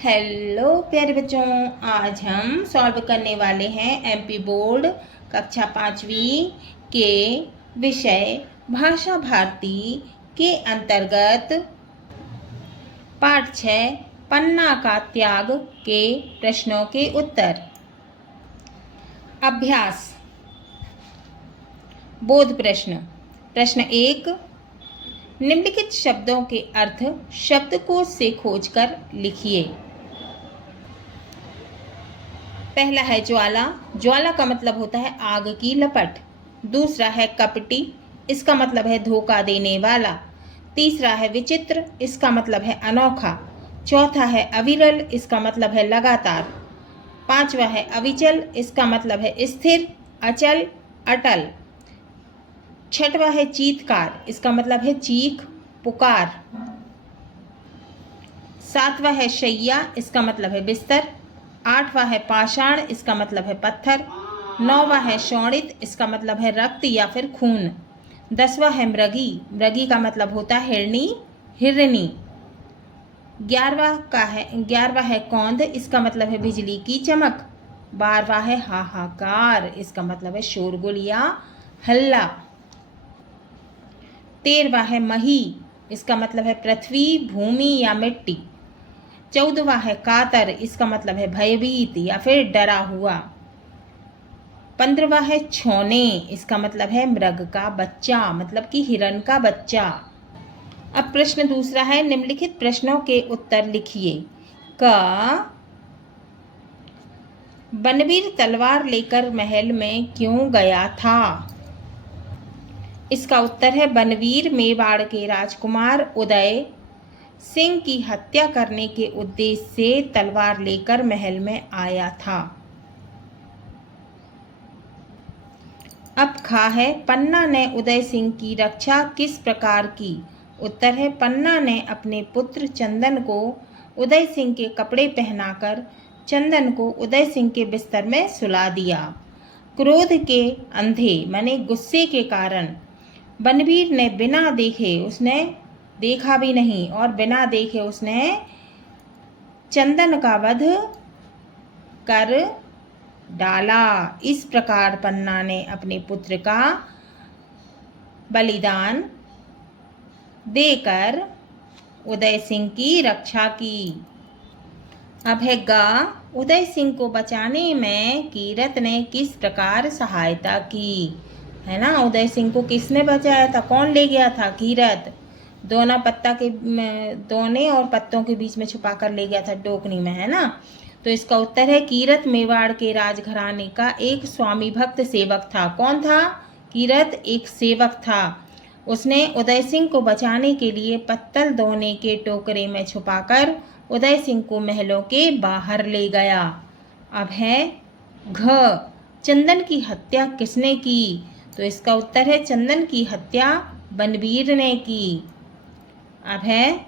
Hello प्यारे बच्चों, आज हम सॉल्व करने वाले हैं एमपी बोर्ड कक्षा 5वीं के विषय भाषा भारती के अंतर्गत पाठ 6 पन्ना का त्याग के प्रश्नों के उत्तर। अभ्यास बोध प्रश्न। प्रश्न 1, निम्नलिखित शब्दों के अर्थ शब्दकोश से खोजकर लिखिए। पहला है ज्वाला। ज्वाला का मतलब होता है आग की लपट। दूसरा है कपटी, इसका मतलब है धोखा देने वाला। तीसरा है विचित्र, इसका मतलब है अनोखा। चौथा है अविरल, इसका मतलब है लगातार। पांचवा है अविचल, इसका मतलब है स्थिर, अचल, अटल। छठवा है चीत्कार, इसका मतलब है चीख, पुकार। सातवां है शैया, इसका मतलब है बिस्तर। आठवां है पाषाण, इसका मतलब है पत्थर। नौवां है शोणित, इसका मतलब है रक्त या फिर खून। 10वां है मृगी। मृगी का मतलब होता है हिरणी, हिरणी। 11वां है कौंध, इसका मतलब है बिजली की चमक। 12वां है हाहाकार, इसका मतलब है शोरगुल या हल्ला। 13वां है मही, इसका मतलब है पृथ्वी, भूमि या मिट्टी। 14वां है कातर, इसका मतलब है भयभीत या फिर डरा हुआ। 15वां है छोने, इसका मतलब है मृग का बच्चा, मतलब कि हिरण का बच्चा। अब प्रश्न दूसरा है, निम्नलिखित प्रश्नों के उत्तर लिखिए। क, बनवीर तलवार लेकर महल में क्यों गया था? इसका उत्तर है बनवीर मेवाड़ के राजकुमार उदय सिंह की हत्या करने के उद्देश्य से तलवार लेकर महल में आया था। अब खा है, पन्ना ने उदय सिंह की रक्षा किस प्रकार की? उत्तर है पन्ना ने अपने पुत्र चंदन को उदय सिंह के कपड़े पहनाकर चंदन को उदय सिंह के बिस्तर में सुला दिया। क्रोध के अंधे माने गुस्से के कारण बनवीर ने बिना देखे, उसने देखा भी नहीं और बिना देखे उसने चंदन का वध कर डाला। इस प्रकार पन्ना ने अपने पुत्र का बलिदान देकर उदय सिंह की रक्षा की। अब है गा, उदय सिंह को बचाने में कीरत ने किस प्रकार सहायता की? है ना, उदय सिंह को किसने बचाया था? कौन ले गया था? कीरत। दोने और पत्तों के बीच में छुपा कर ले गया था टोकनी में, है ना। तो इसका उत्तर है कीरत मेवाड़ के राजघराने का एक स्वामी भक्त सेवक था। कौन था? कीरत एक सेवक था। उसने उदय सिंह को बचाने के लिए पत्तल दोने के टोकरे में छुपाकर उदय सिंह को महलों के बाहर ले गया। अब है घ, चंदन की हत्या किसने की? तो इसका उत्तर है चंदन की हत्या बनवीर ने की। अब है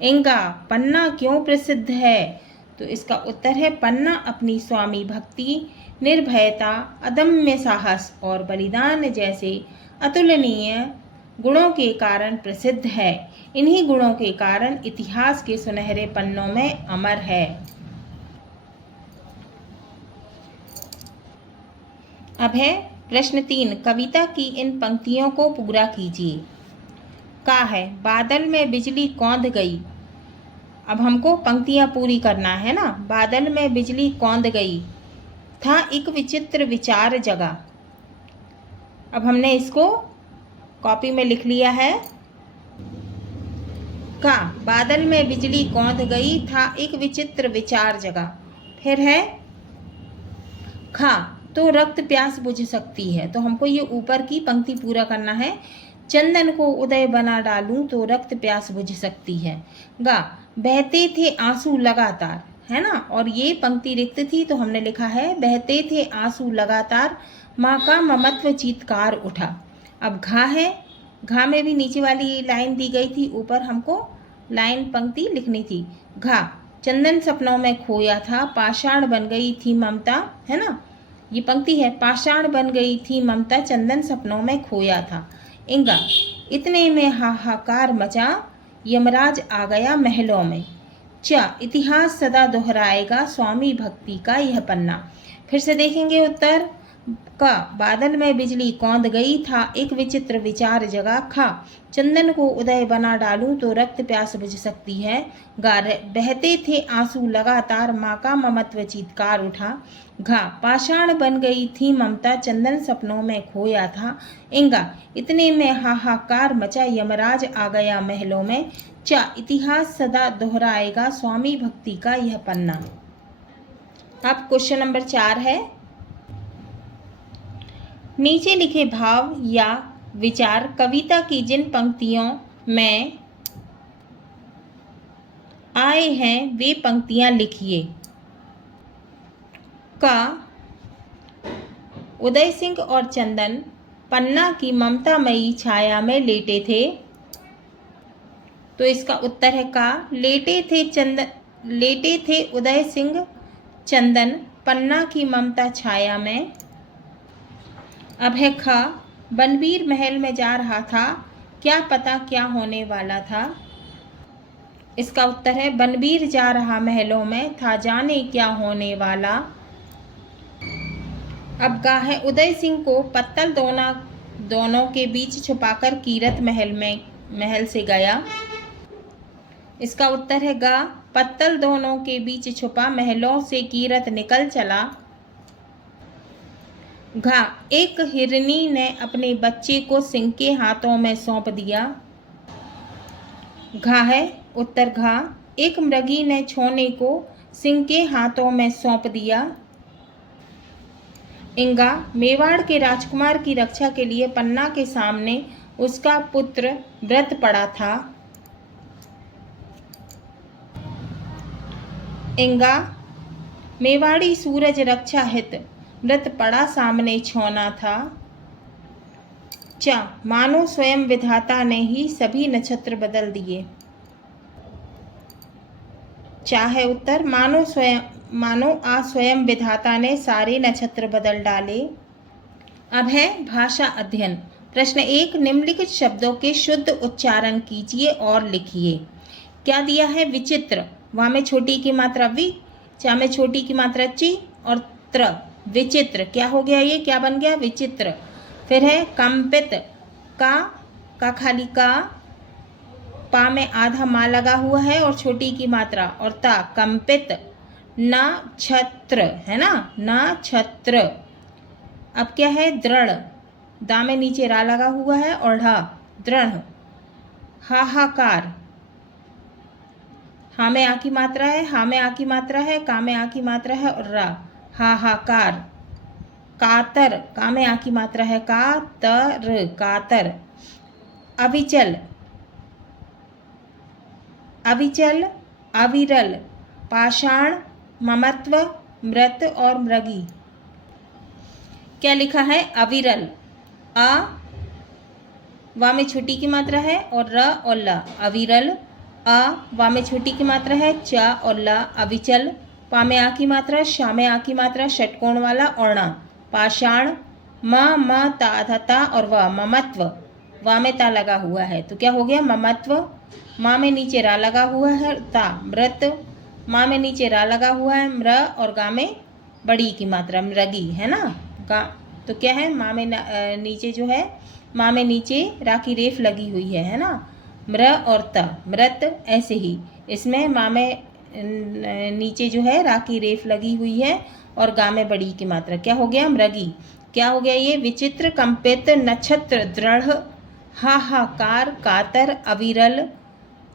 इंगा, पन्ना क्यों प्रसिद्ध है? तो इसका उत्तर है पन्ना अपनी स्वामी भक्ति, निर्भयता, अदम्य साहस और बलिदान जैसे अतुलनीय गुणों के कारण प्रसिद्ध है। इन्हीं गुणों के कारण इतिहास के सुनहरे पन्नों में अमर है। अब है प्रश्न 3, कविता की इन पंक्तियों को पूरा कीजिए। का है, बादल में बिजली कौंध गई। अब हमको पंक्तियां पूरी करना है ना। बादल में बिजली कौंध गई, था एक विचित्र विचार जगा। अब हमने इसको कॉपी में लिख लिया है। का, बादल में बिजली कौंध गई, था एक विचित्र विचार जगा। फिर है खा, तो रक्त प्यास बुझ सकती है। तो हमको ये ऊपर की पंक्ति पूरा करना है। चंदन को उदय बना डालूं तो रक्त प्यास बुझ सकती है। गा, बहते थे आंसू लगातार, है ना। और ये पंक्ति रिक्त थी तो हमने लिखा है बहते थे आंसू लगातार, माँ का ममत्व चीत्कार उठा। अब घा है, घा में भी नीचे वाली लाइन दी गई थी, ऊपर हमको लाइन पंक्ति लिखनी थी। घा, चंदन सपनों में खोया था, पाषाण बन गई थी ममता, है ना। ये पंक्ति है, पाषाण बन गई थी ममता, चंदन सपनों में खोया था। इंगा, इतने में हाहाकार मचा, यमराज आ गया महलों में। च इतिहास सदा दोहराएगा स्वामी भक्ति का यह पन्ना। फिर से देखेंगे उत्तर। क बादल में बिजली कौंध गई था, एक विचित्र विचार जगा। खा चंदन को उदय बना डालूं तो रक्त प्यास बुझ सकती है। गा बहते थे आंसू लगातार, माँ का ममत्व चीत्कार उठा। घा पाषाण बन गई थी ममता, चंदन सपनों में खोया था। इंगा इतने में हाहाकार मचा, यमराज आ गया महलों में। चा इतिहास सदा दोहराएगा स्वामी भक्ति का यह पन्ना। अब क्वेश्चन नंबर 4 है, नीचे लिखे भाव या विचार कविता की जिन पंक्तियों में आए हैं वे पंक्तियां लिखिए। का उदय सिंह और चंदन पन्ना की ममतामयी छाया में लेटे थे, तो इसका उत्तर है का। लेटे थे उदय सिंह चंदन पन्ना की ममता छाया में। अब है ख बनवीर महल में जा रहा था, क्या पता क्या होने वाला था। इसका उत्तर है बनवीर जा रहा महलों में, था जाने क्या होने वाला। अब गा है उदय सिंह को पत्तल दोनों के बीच छुपाकर कीरत महल से गया। इसका उत्तर है गा पत्तल दोनों के बीच छुपा, महलों से कीरत निकल चला। घा एक हिरनी ने अपने बच्चे को सिंह के हाथों में सौंप दिया। घा है उत्तर घा एक मृगी ने छोने को सिंह के हाथों में सौंप दिया। इंगा मेवाड़ के राजकुमार की रक्षा के लिए पन्ना के सामने उसका पुत्र व्रत पड़ा था। इंगा मेवाड़ी सूरज रक्षा हित व्रत पड़ा सामने छोना था। चा मानो स्वयं विधाता ने ही सभी नक्षत्र बदल दिए। चा है उत्तर मानो स्वयं विधाता ने सारे नक्षत्र बदल डाले। अब है भाषा अध्ययन। प्रश्न 1 निम्नलिखित शब्दों के शुद्ध उच्चारण कीजिए और लिखिए। क्या दिया है विचित्र, वहाँ में छोटी की मात्रा वि, चा में छोटी की मात्रा ची और त्र। विचित्र क्या हो गया, ये क्या बन गया विचित्र। फिर है कंपित, का खाली का, पा में आधा मा लगा हुआ है और छोटी की मात्रा और ता कंपित। न छत्र है ना, न छत्र। अब क्या है दृढ़, दा में नीचे रा लगा हुआ है और ढ दृढ़। हाहाकार, हा में आ की मात्रा है, हा में आ की मात्रा है, का में आ की मात्रा है और रा हाहाकार। कातर, का में आ की मात्रा है, कातर कातर। अविचल, अविरल, पाषाण, ममत्व, मृत और मृगी। क्या लिखा है अविरल, अ वा में छोटी की मात्रा है और र और ल अविरल। अ वा में छोटी की मात्रा है, च और ल अविचल। पा में आ की मात्रा, शा में आ की मात्रा षटकोण वाला और ण पाषाण। म ता और व ममत्व, वा में ता लगा हुआ है तो क्या हो गया ममत्व। माँ में नीचे रा लगा हुआ है ता मृत, माँ में नीचे रा लगा हुआ है म्र और गा में बड़ी की मात्रा मृगी है ना। गा तो क्या है माँ में नीचे जो है, माँ में नीचे रा की रेफ लगी हुई है ना। म्र और त मृत, ऐसे ही इसमें माँ में नीचे जो है रा की रेफ लगी हुई है और गा में बड़ी की मात्रा, क्या हो गया मृगी। क्या हो गया ये विचित्र, कंपित, नक्षत्र, दृढ़, हाहाकार, कातर, अविरल,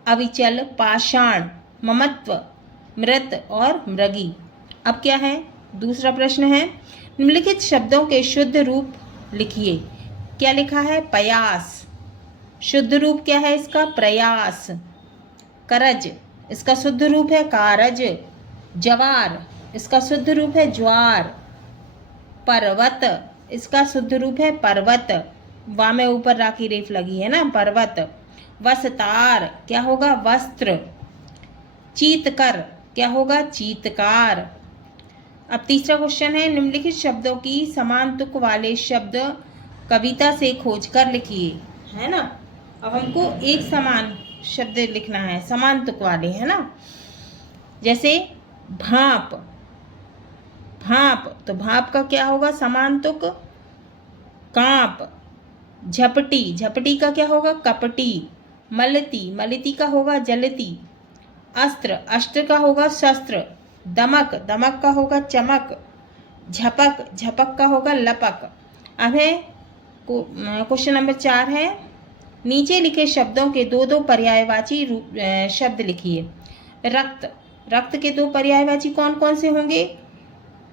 अविचल, पाषाण, ममत्व, मृत और मृगी। अब क्या है दूसरा प्रश्न है, निम्नलिखित शब्दों के शुद्ध रूप लिखिए। क्या लिखा है प्रयास, शुद्ध रूप क्या है इसका प्रयास। करज, इसका शुद्ध रूप है कारज। जवार, इसका शुद्ध रूप है ज्वार। पर्वत, इसका शुद्ध रूप है पर्वत, वा में ऊपर रा की रेफ लगी है ना पर्वत। वस्तार, क्या होगा वस्त्र। चीतकर, क्या होगा चीतकार। अब तीसरा क्वेश्चन है, निम्नलिखित शब्दों की समान तुक वाले शब्द कविता से खोजकर लिखिए, है ना। अब हमको एक समान शब्द लिखना है, समान तुक वाले, है ना। जैसे भाप, भाप तो भाप का क्या होगा समांतुक? कांप। झपटी, झपटी का क्या होगा? कपटी। मलती, मलती का होगा जलती। अस्त्र, अस्त्र का होगा शस्त्र। दमक, दमक का होगा चमक। झपक, झपक का होगा लपक। अब है क्वेश्चन नंबर 4 है, नीचे लिखे शब्दों के दो दो पर्यायवाची शब्द लिखिए। रक्त, रक्त के दो पर्यायवाची कौन कौन से होंगे?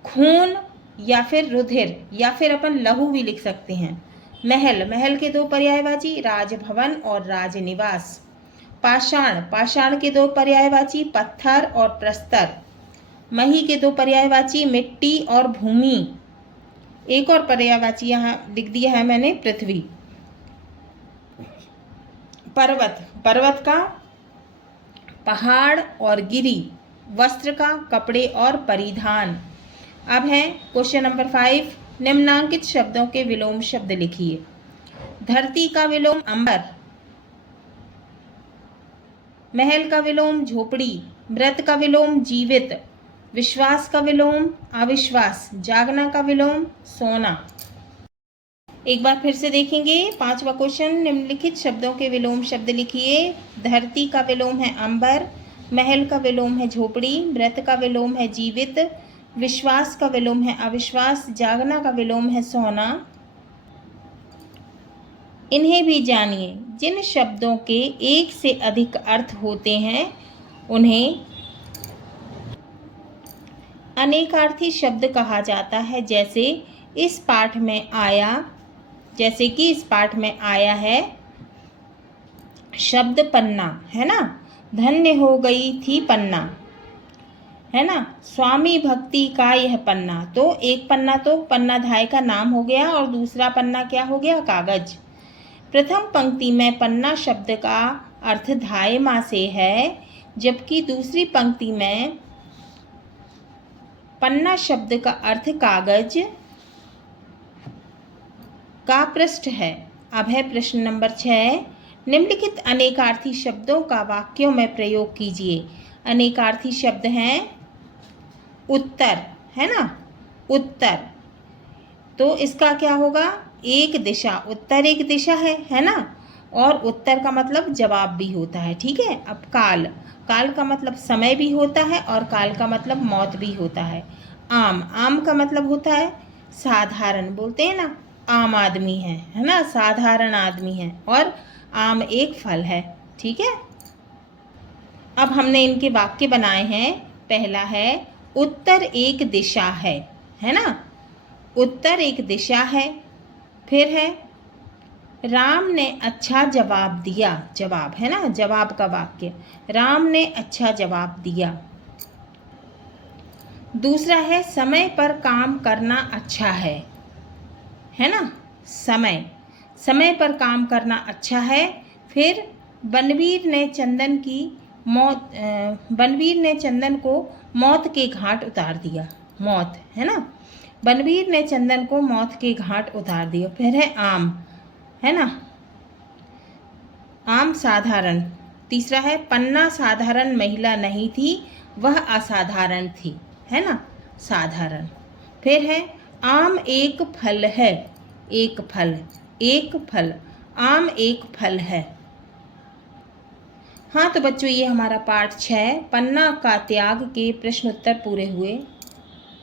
खून या फिर रुधिर, या फिर अपन लहू भी लिख सकते हैं। महल, महल के दो पर्यायवाची राजभवन और राजनिवास। पाषाण, पाषाण के दो पर्यायवाची पत्थर और प्रस्तर। मही के दो पर्यायवाची मिट्टी और भूमि। एक और पर्यायवाची यहाँ लिख दिया है मैंने, पृथ्वी। पर्वत, पर्वत का पहाड़ और गिरी। वस्त्र का कपड़े और परिधान। अब है क्वेश्चन नंबर 5, निम्नांकित शब्दों के विलोम शब्द लिखिए। धरती का विलोम अंबर। महल का विलोम झोपड़ी। मृत का विलोम जीवित। विश्वास का विलोम अविश्वास। जागना का विलोम सोना। एक बार फिर से देखेंगे 5वां क्वेश्चन, निम्नलिखित शब्दों के विलोम शब्द लिखिए। धरती का विलोम है अंबर। महल का विलोम है झोपड़ी। मृत का विलोम है जीवित। विश्वास का विलोम है अविश्वास। जागना का विलोम है सोना। इन्हें भी जानिए। जिन शब्दों के एक से अधिक अर्थ होते हैं उन्हें अनेकार्थी शब्द कहा जाता है। जैसे इस पाठ में आया, जैसे कि इस पाठ में आया है शब्द पन्ना, है ना। धन्य हो गई थी पन्ना, है ना। स्वामी भक्ति का यह पन्ना, तो एक पन्ना तो पन्नाधाय का नाम हो गया और दूसरा पन्ना क्या हो गया? कागज। प्रथम पंक्ति में पन्ना शब्द का अर्थ धाय माँ से है, जबकि दूसरी पंक्ति में पन्ना शब्द का अर्थ कागज का पृष्ठ है। अब है प्रश्न नंबर 6, निम्नलिखित अनेकार्थी शब्दों का वाक्यों में प्रयोग कीजिए। अनेकार्थी शब्द हैं उत्तर, है ना, उत्तर। तो इसका क्या होगा? एक दिशा, उत्तर एक दिशा है ना। और उत्तर का मतलब जवाब भी होता है, ठीक है। अब काल, काल का मतलब समय भी होता है और काल का मतलब मौत भी होता है। आम, आम का मतलब होता है साधारण, बोलते हैं ना आम आदमी है ना, साधारण आदमी है। और आम एक फल है, ठीक है। अब हमने इनके वाक्य बनाए हैं। पहला है उत्तर एक दिशा है ना, उत्तर एक दिशा है। फिर है राम ने अच्छा जवाब दिया, जवाब है ना, जवाब का वाक्य, राम ने अच्छा जवाब दिया। दूसरा है समय पर काम करना अच्छा है ना, समय, समय पर काम करना अच्छा है। फिर बनवीर ने चंदन की मौत, बनवीर ने चंदन को मौत के घाट उतार दिया, मौत, है ना। बनवीर ने चंदन को मौत के घाट उतार दिया। फिर है आम, है ना, आम साधारण। तीसरा है पन्ना साधारण महिला नहीं थी, वह असाधारण थी, है ना, साधारण। फिर है आम एक फल है, एक फल, एक फल, आम एक फल है। हाँ तो बच्चों, ये हमारा पाठ 6 पन्ना का त्याग के प्रश्न उत्तर पूरे हुए।